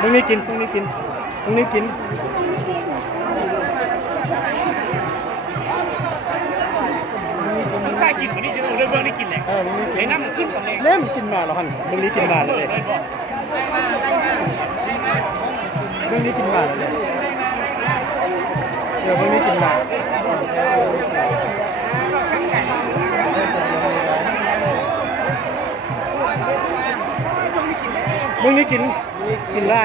พรุ่งนี้กินพรุ่งนี้กินพรุ่งนี้กินใส่กินวันนี้ใช่ไหมเรื่องนี้กินแหละไอ้น้ำมันขึ้นก่อนเลยเล่มกินมาแล้วฮันพรุ่งนี้กินมาเลยพรุ่งนี้กินมาเลยเดี๋ยวพรุ่งนี้กินมาพรุ่งนี้กินได้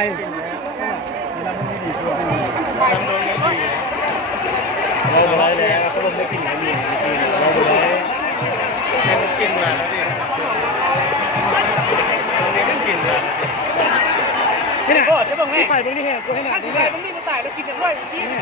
เราดูได้แล้วก็ลงได้กินไหนมีเราดูได้ให้มันกินมาแล้วดิตรงนี้มันกินมานี่นะสิไปตรงนี้แห้งกูให้หนาสิไปตรงนี้มาตายแล้วกินอย่างไรที่นี่